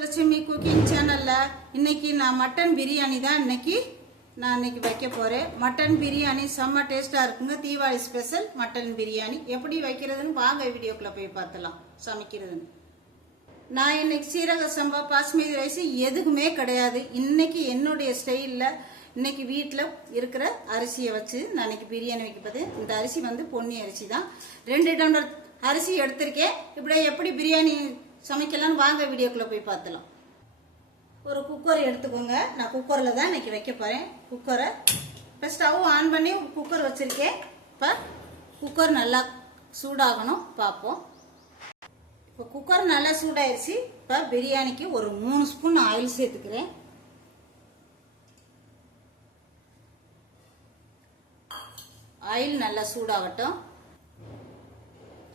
Lakshmi cooking சேனலில் இன்றைக்கி நான் மட்டன் பிரியாணி தான் இன்றைக்கி வைக்க போகிறேன். மட்டன் பிரியாணி செம்ம டேஸ்ட்டாக இருக்குங்க. தீபாவளி ஸ்பெஷல் மட்டன் பிரியாணி எப்படி வைக்கிறதுன்னு வாங்க வீடியோக்குள்ளே போய் பார்த்தலாம். சமைக்கிறதுன்னு நான் இன்றைக்கி சீரக சம்பா பாஸ்மதி ரைஸ் எதுக்குமே கிடையாது. இன்றைக்கி என்னுடைய ஸ்டைலில் இன்றைக்கி வீட்டில் இருக்கிற அரிசியை வச்சு நான் இன்றைக்கி பிரியாணி வைக்கப்பது. இந்த அரிசி வந்து பொன்னி அரிசி தான். 2 டம்ளர் அரிசி எடுத்திருக்கேன். இப்படியே எப்படி பிரியாணி சமைக்கலாம்னு வாங்க வீடியோக்குள்ளே போய் பார்த்தலாம். ஒரு குக்கர் எடுத்துக்கோங்க. நான் குக்கரில் தான் இன்றைக்கி வைக்க போகிறேன். குக்கரை இப்போ ஸ்டவ் ஆன் பண்ணி குக்கர் வச்சுருக்கேன். இப்போ குக்கர் நல்லா சூடாகணும் பார்ப்போம். இப்போ குக்கர் நல்லா சூடாயிருச்சு. இப்போ பிரியாணிக்கு ஒரு 3 ஸ்பூன் ஆயில் சேர்த்துக்கிறேன். ஆயில் நல்லா சூடாகட்டும்.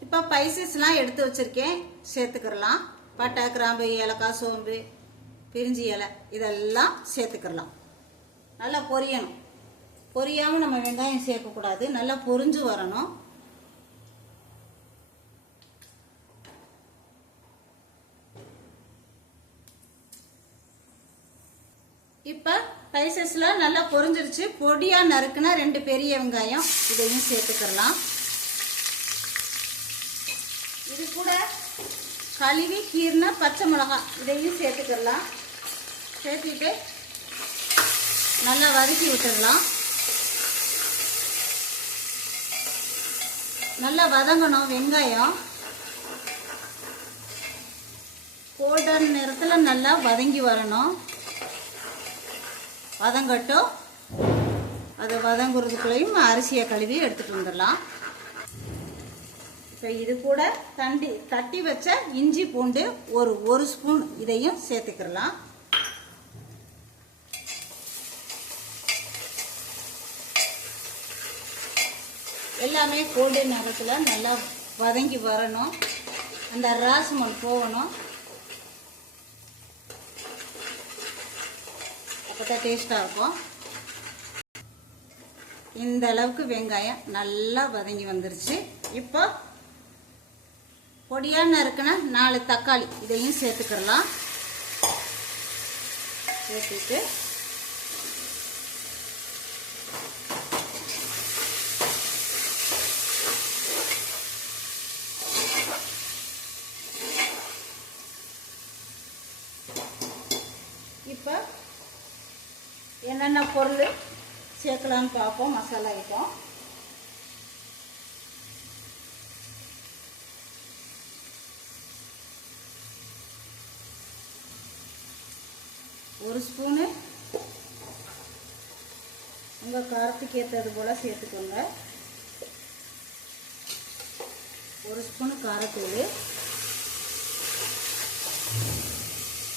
இப்போ ஸ்பைசஸ்லாம் எடுத்து வச்சுருக்கேன், சேர்த்துக்கிறலாம். பட்டை, கிராம்பு, ஏலக்காய், சோம்பு, பிரிஞ்சி இலை இதெல்லாம் சேர்த்துக்கிறலாம். நல்லா பொரியணும். பொரியாமல் நம்ம வெங்காயம் சேர்க்கக்கூடாது. நல்லா பொரிஞ்சு வரணும். இப்போ ஸ்பைசஸ்லாம் நல்லா பொரிஞ்சிருச்சு. பொடியாக நறுக்குனா 2 பெரிய வெங்காயம் இதையும் சேர்த்துக்கிறலாம். இது கூட கழுவி கீர்ன பச்சை மிளகாய் இதையும் சேர்த்துக்கலாம். சேர்த்துட்டு நல்லா வதக்கி விட்டுடலாம். நல்லா வதங்கணும். வெங்காயம் கோல்டன் நிறத்தில் நல்லா வதங்கி வரணும். வதங்கட்டும். அதை வதங்குறதுக்குள்ளேயும் அரிசியை கழுவி எடுத்துகிட்டு வந்துடலாம். இப்போ இது கூட தட்டி வச்ச இஞ்சி பூண்டு ஒரு ஸ்பூன் இதையும் சேர்த்துக்கலாம். எல்லாமே கோல்டன் நிறத்தில் நல்லா வதங்கி வரணும். அந்த ராஸ்மல் போகணும். அப்போதான் டேஸ்டாக இருக்கும். இந்த அளவுக்கு வெங்காயம் நல்லா வதங்கி வந்துருச்சு. இப்போ பொடியான இருக்குன்னா 4 தக்காளி இதையும் சேர்த்துக்கலாம். சேர்த்துட்டு இப்போ என்னென்ன பொருள் சேர்க்கலான்னு பார்ப்போம். மசாலா ஐட்டம் ஒரு ஸ்பூனு உங்கள் காரத்துக்கு ஏற்றது போல் சேர்த்துக்கோங்க. 1 ஸ்பூனு காரத்தூள்.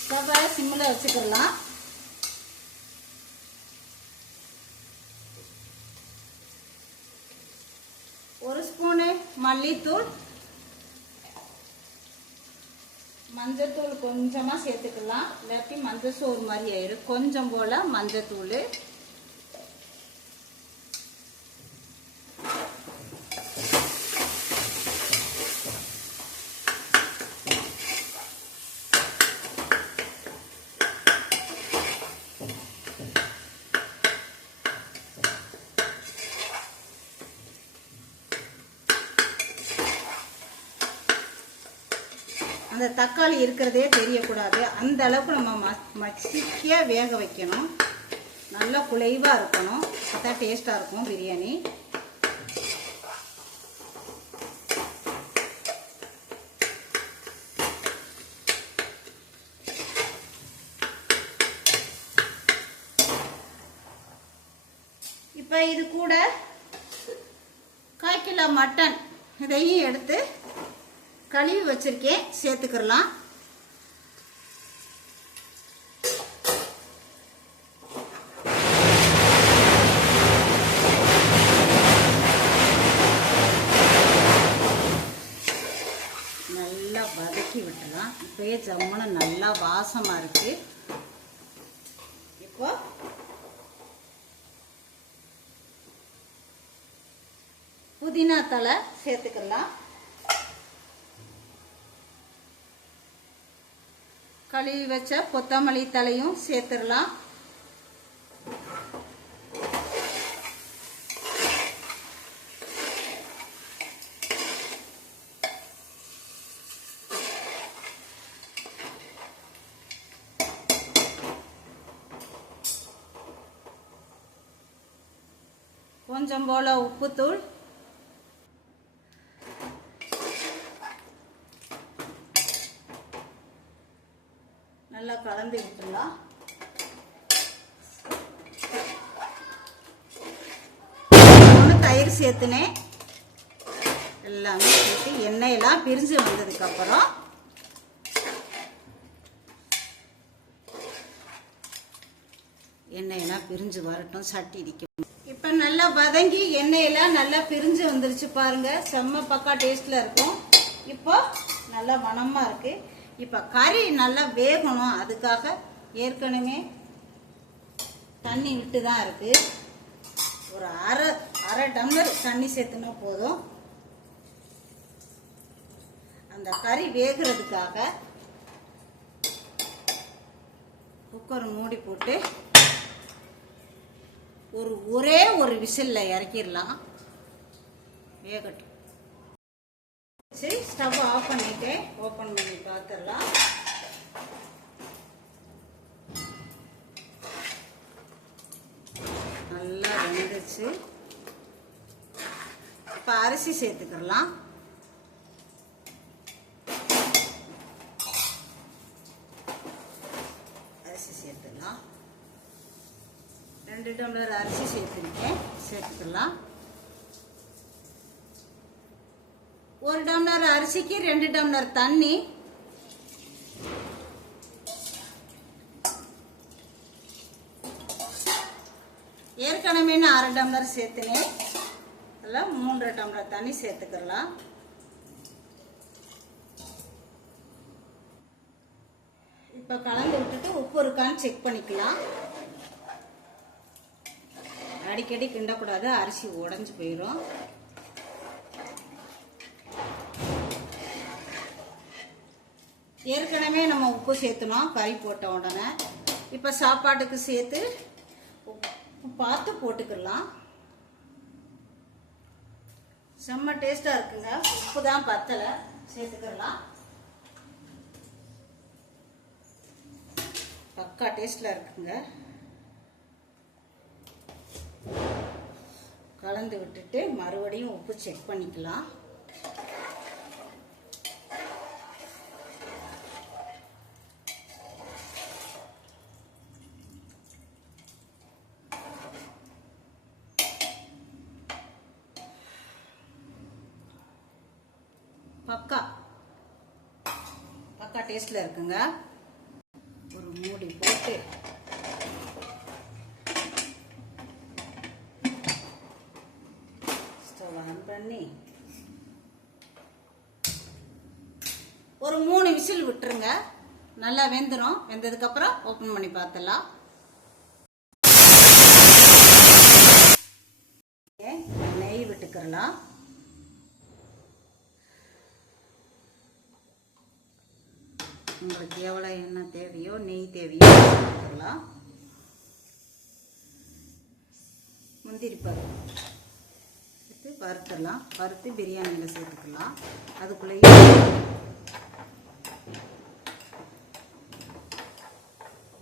ஸ்டவ்வை சிம்மில் வச்சுக்கலாம். ஒரு ஸ்பூனு மல்லித்தூள், மஞ்சத்தூள் கொஞ்சமாக சேர்த்துக்கலாம். இல்லாட்டி மஞ்சள் சோறு மாதிரி ஆயிடும். கொஞ்சம் போல் மஞ்சத்தூள், அந்த தக்காளி இருக்கிறதே தெரியக்கூடாது. அந்த அளவுக்கு நம்ம மசிக்க வேக வைக்கணும். நல்லா குலைவாக இருக்கணும். அப்போ டேஸ்டாக இருக்கும் பிரியாணி. இப்போ இது கூட 1/4 கிலோ மட்டன் இதையும் எடுத்து கழுவி வச்சிருக்கேன், சேர்த்துக்கலாம். நல்லா வதக்கி விட்டுலாம். இப்போயே ஜம்முன்னு நல்லா வாசமா இருக்கு. இப்போ புதினா தழை சேர்த்துக்கலாம். கழுவி வச்ச கொத்தமல்லி தலையும் சேர்த்துடலாம். கொஞ்சம் போல உப்புத்தூள், நல்லா கலந்து விட்டுடலாம். தயிர் சேர்த்துனேன். எல்லாமே சேர்த்து எண்ணெயெல்லாம் பிரிஞ்சு வந்ததுக்கு அப்புறம் எண்ணெயெல்லாம் பிரிஞ்சு வரட்டும், சட்டி இடிக்கும். இப்போ நல்லா வதங்கி எண்ணெயெல்லாம் நல்லா பிரிஞ்சு வந்துருச்சு பாருங்க. செம்ம பக்கா டேஸ்ட்ல இருக்கும். இப்போ நல்லா மணமா இருக்கு. இப்போ கறி நல்லா வேகணும், அதுக்காக ஏற்கனவே தண்ணி விட்டு தான் இருக்கு. ஒரு அரை டம்ளர் தண்ணி சேர்த்துனா போதும். அந்த கறி வேகிறதுக்காக குக்கர் மூடி போட்டு ஒரே ஒரு விசில்ல இறக்கிடலாம். வேகட்டும். சரி, ஸ்டவ் ஆஃப் பண்ணிட்டு ஓபன் பண்ணி பார்த்துடலாம். நல்லா வெந்துச்சு. இப்போ அரிசி சேர்த்துக்கலாம். அரிசி சேர்த்துக்கலாம். 2 டம்ளர் அரிசி சேர்த்துக்கலாம். 1 டம்ளர் அரிசிக்கு 2 டம்ளர் தண்ணி. ஏற்கனவே நான் 1/2 டம்ளர் சேர்த்துனேன். அதில் 3 டம்ளர் தண்ணி சேர்த்துக்கலாம். இப்போ கலந்து விட்டுட்டு உப்பு இருக்கான்னு செக் பண்ணிக்கலாம். அடிக்கடி கிண்டக்கூடாது, அரிசி உடைஞ்சு போயிடும். ஏற்கனவே நம்ம உப்பு சேர்த்துனோம் கறி போட்ட உடனே. இப்போ சாப்பாட்டுக்கு சேர்த்து பார்த்து போட்டுக்கலாம். செம்ம டேஸ்டா இருக்குங்க. உப்பு தான் பத்தல, சேர்த்துக்கலாம். பக்கா டேஸ்ட்ல இருக்குங்க. கலந்து விட்டுட்டு மறுபடியும் உப்பு செக் பண்ணிக்கலாம். பக்கா டேஸ்ட்ல இருக்குங்க. ஒரு மூடி போட்டு ஸ்டவ் ஆன் பண்ணி ஒரு 3 விசில் விட்டுருங்க. நல்லா வெந்துடும். வெந்ததுக்கு அப்புறம் ஓபன் பண்ணி பார்த்தலாம். நெய் விட்டுக்கலாம். உங்களுக்கு எவ்வளோ எண்ணெய் தேவையோ நெய் தேவையோ எடுத்துக்கலாம். முந்திரி பருப்பு எடுத்து வறுத்துடலாம். வறுத்து பிரியாணியில் சேர்த்துக்கலாம். அதுக்குள்ளேயே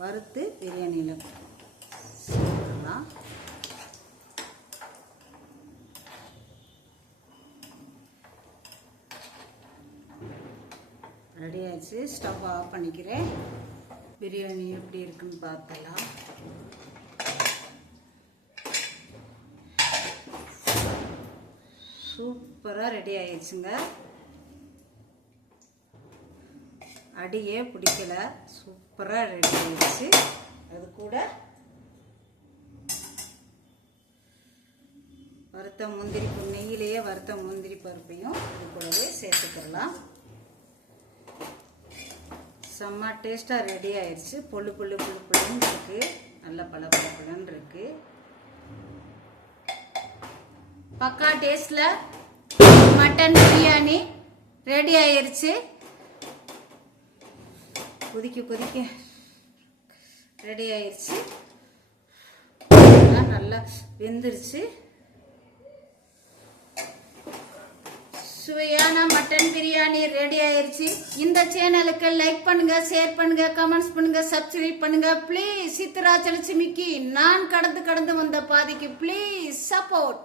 வறுத்து பிரியாணியில் சேர்த்துக்கலாம். ரெடி ஆயிடுச்சு. ஸ்டவ் ஆஃப் பண்ணிக்கிறேன். பிரியாணி எப்படி இருக்குன்னு பார்த்தலாம். சூப்பராக ரெடி ஆயிடுச்சுங்க. அடியே பிடிக்கல, சூப்பராக ரெடி ஆயிடுச்சு. அது கூட வறுத்த முந்திரி, நெய்யிலேயே வறுத்த முந்திரி பருப்பையும் இது கூடவே சேர்த்துக்கலாம். செம்ம டேஸ்ட்டாக ரெடி ஆயிடுச்சு. புல்லுன்னு இருக்கு, நல்ல பழப்பழன்னு இருக்கு. பக்கா டேஸ்ட்ல மட்டன் பிரியாணி ரெடி ஆயிடுச்சு. கொதிக்க கொதிக்க ரெடி ஆயிடுச்சு. நல்லா வெந்துருச்சு. சுவையான மட்டன் பிரியாணி ரெடி ஆயிருச்சு. இந்த சேனலுக்கு லைக் பண்ணுங்க, ஷேர் பண்ணுங்க, கமெண்ட்ஸ் பண்ணுங்க, சப்ஸ்கிரைப் பண்ணுங்க ப்ளீஸ். சித்ராஜலட்சுமிக்கு நான் கடந்து கடந்து வந்த பாதைக்கு ப்ளீஸ் சப்போர்ட்.